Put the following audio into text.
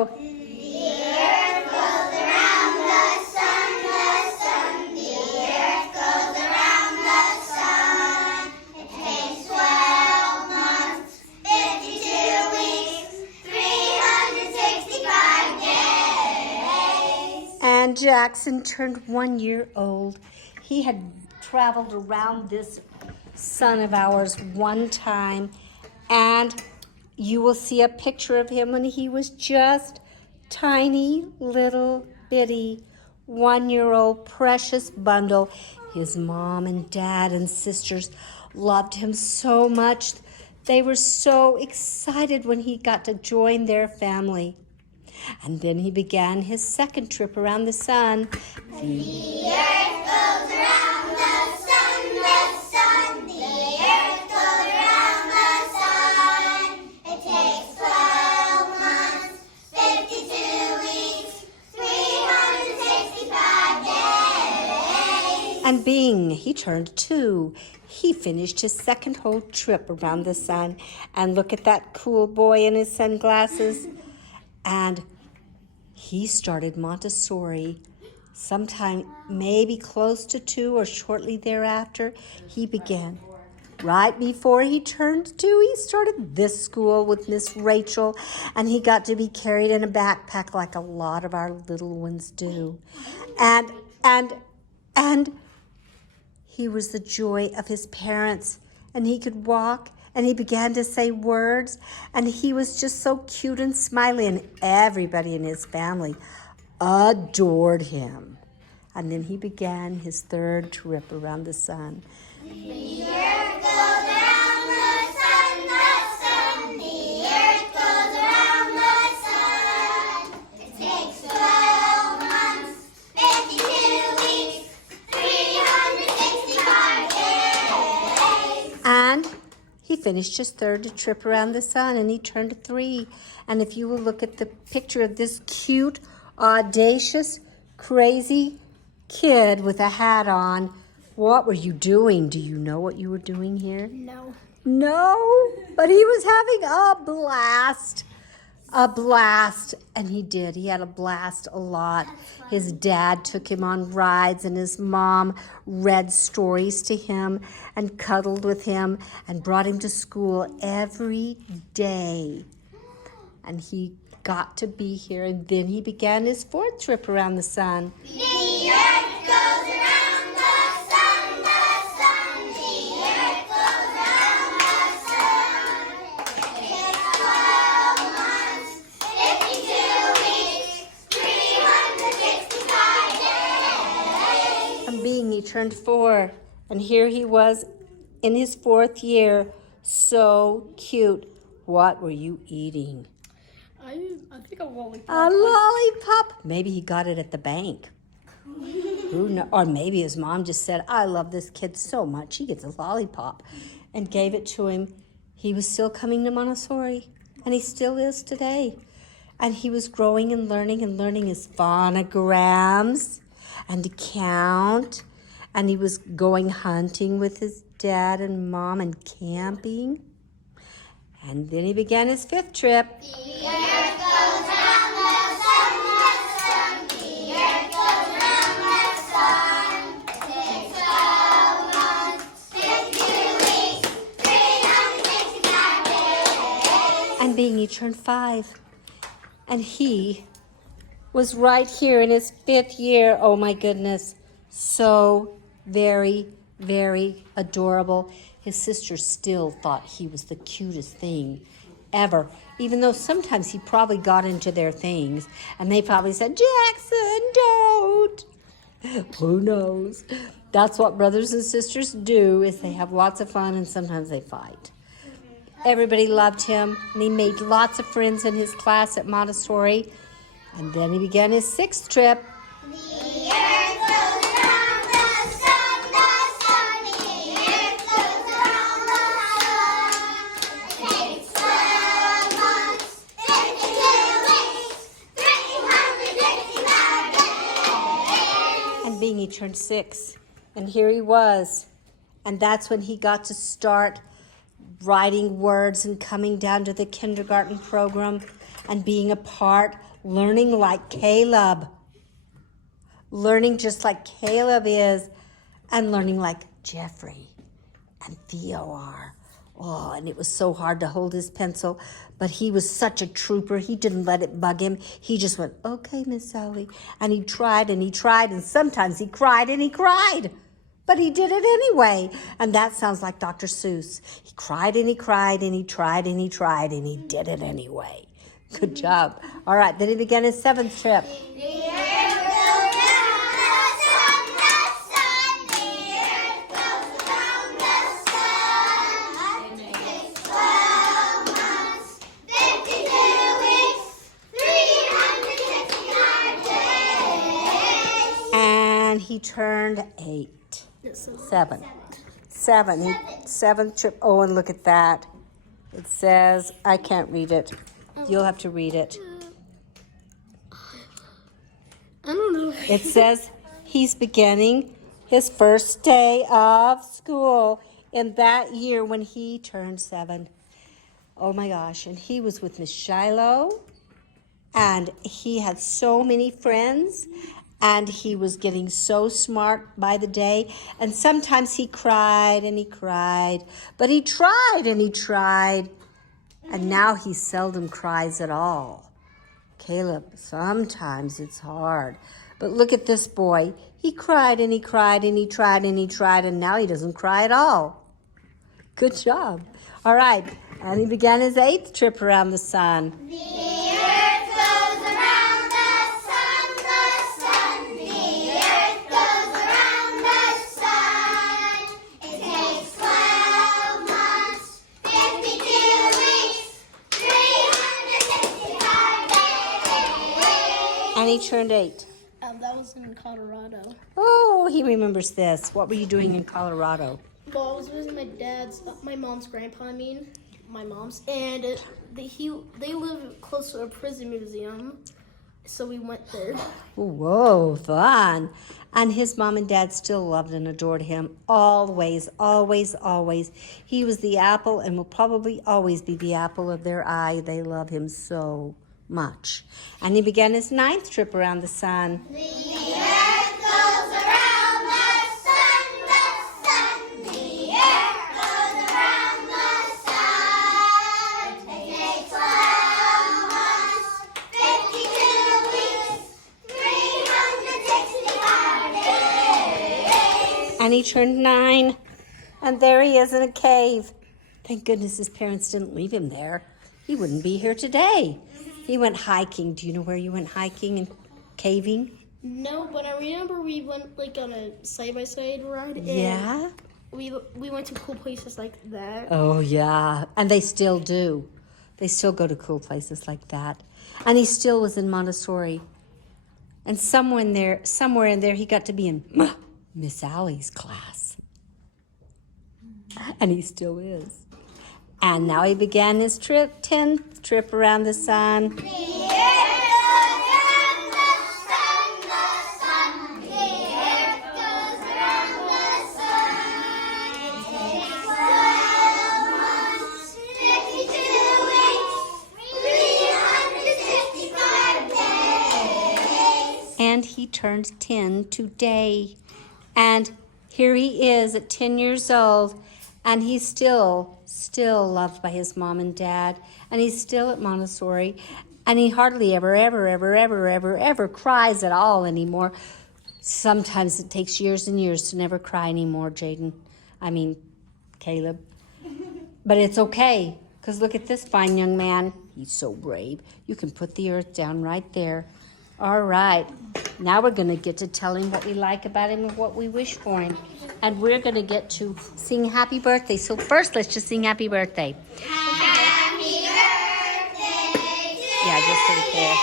The earth goes around the sun, the earth goes around the sun. It takes 12 months, 52 weeks, 365 days. And Jackson turned 1 year old. He had traveled around this sun of ours one time, and you will see a picture of him when he was just tiny little bitty 1 year old precious bundle. His mom and dad and sisters loved him so much. They were so excited when he got to join their family. And then he began his second trip around the sun. The earth goes around the sun, the earth goes around the sun. It takes 12 months, 52 weeks, 365 days. And being he turned 2, he finished his second whole trip around the sun. And look at that cool boy in his sunglasses. And he started Montessori sometime maybe close to 2 or shortly thereafter. He began. Right before he turned 2, he started this school with Miss Rachel, and he got to be carried in a backpack like a lot of our little ones do. And he was the joy of his parents, and he could walk, and he began to say words, and he was just so cute and smiley, and everybody in his family adored him. And then he began his third trip around the sun. The earth goes around the sun, the earth goes around the sun. It takes 12 months, 52 weeks, 365 days. And he finished his third trip around the sun, and he turned 3. And if you will look at the picture of this cute, audacious, crazy kid with a hat on, what were you doing? Do you know what you were doing here? No. No, but he was having a blast. A blast. And he did. He had a blast a lot. His dad took him on rides, and his mom read stories to him and cuddled with him and brought him to school every day. And he got to be here, and then he began his 4th trip around the sun. The earth goes around the sun, the earth goes around the sun. It takes 12 months, 52 weeks, 365 days. And being he turned 4, and here he was in his 4th year, so cute. What were you eating? I think a lollipop. A lollipop. Maybe he got it at the bank. Who knows? Or maybe his mom just said, I love this kid so much, he gets a lollipop, and gave it to him. He was still coming to Montessori, and he still is today. And he was growing and learning his phonograms and to count. And he was going hunting with his dad and mom and camping. And then he began his 5th trip. The earth goes around the sun, the earth goes around the sun. It takes 12 months, 52 weeks, 365 days. And being he turned 5. And he was right here in his 5th year. Oh my goodness. So very, very adorable. His sisters still thought he was the cutest thing ever, even though sometimes he probably got into their things, and they probably said, Jackson, don't. Who knows? That's what brothers and sisters do, is they have lots of fun, and sometimes they fight. Everybody loved him, and he made lots of friends in his class at Montessori. And then he began his 6th trip. The earth goes around the sun, the earth goes around the sun. It takes 12 months, 52 weeks, 365 days. And being he turned 6, and here he was. And that's when he got to start writing words and coming down to the kindergarten program and being a part learning like Caleb. Learning just like Caleb is, and learning like Jeffrey and Theo are. Oh, and it was so hard to hold his pencil, but he was such a trooper. He didn't let it bug him. He just went, okay, Miss Sally. And he tried, and sometimes he cried, and he cried. But he did it anyway. And that sounds like Dr. Seuss. He cried, and he cried, and he tried, and he tried, and he did it anyway. Good job. All right, then he began his 7th trip. And he turned 8. 7. 7th trip. Oh, and look at that. It says, I can't read it. You'll have to read it. I don't know. It says he's beginning his first day of school in that year when he turned 7. Oh my gosh. And he was with Miss Shiloh. And he had so many friends. And he was getting so smart by the day. And sometimes he cried and he cried. But he tried and he tried. And now he seldom cries at all. Caleb, sometimes it's hard. But look at this boy. He cried and he cried and he tried and he tried. And now he doesn't cry at all. Good job. All right. And he began his 8th trip around the sun. And he turned 8. That was in Colorado. Oh, he remembers this. What were you doing in Colorado? Well, I was visiting my mom's grandpa. My mom's, and they live close to a prison museum, so we went there. Whoa, fun! And his mom and dad still loved and adored him always, always, always. He was the apple and will probably always be the apple of their eye. They love him so much. And he began his 9th trip around the sun. The earth goes around the sun, the earth goes around the sun. It takes 12 months, 52 weeks, 365 days. And he turned 9. And there he is in a cave. Thank goodness his parents didn't leave him there. He wouldn't be here today. He went hiking. Do you know where you went hiking and caving? No, but I remember we went like on a side-by-side ride. And Yeah? we went to cool places like that. Oh, yeah. And they still do. They still go to cool places like that. And he still was in Montessori. And somewhere in there, he got to be in Miss Allie's class. And he still is. And now he began his 10th trip around the sun. The earth goes around the sun, the earth goes around the sun. It takes 12 months, 52 weeks, 365 days. And he turned 10 today. And here he is at 10 years old. And he's still loved by his mom and dad. And he's still at Montessori. And he hardly ever cries at all anymore. Sometimes it takes years and years to never cry anymore, Caleb. But it's okay, because look at this fine young man. He's so brave. You can put the earth down right there. All right. Now we're going to get to tell him what we like about him and what we wish for him. And we're going to get to sing happy birthday. So first, let's just sing happy birthday. Happy birthday to Yeah, just right there.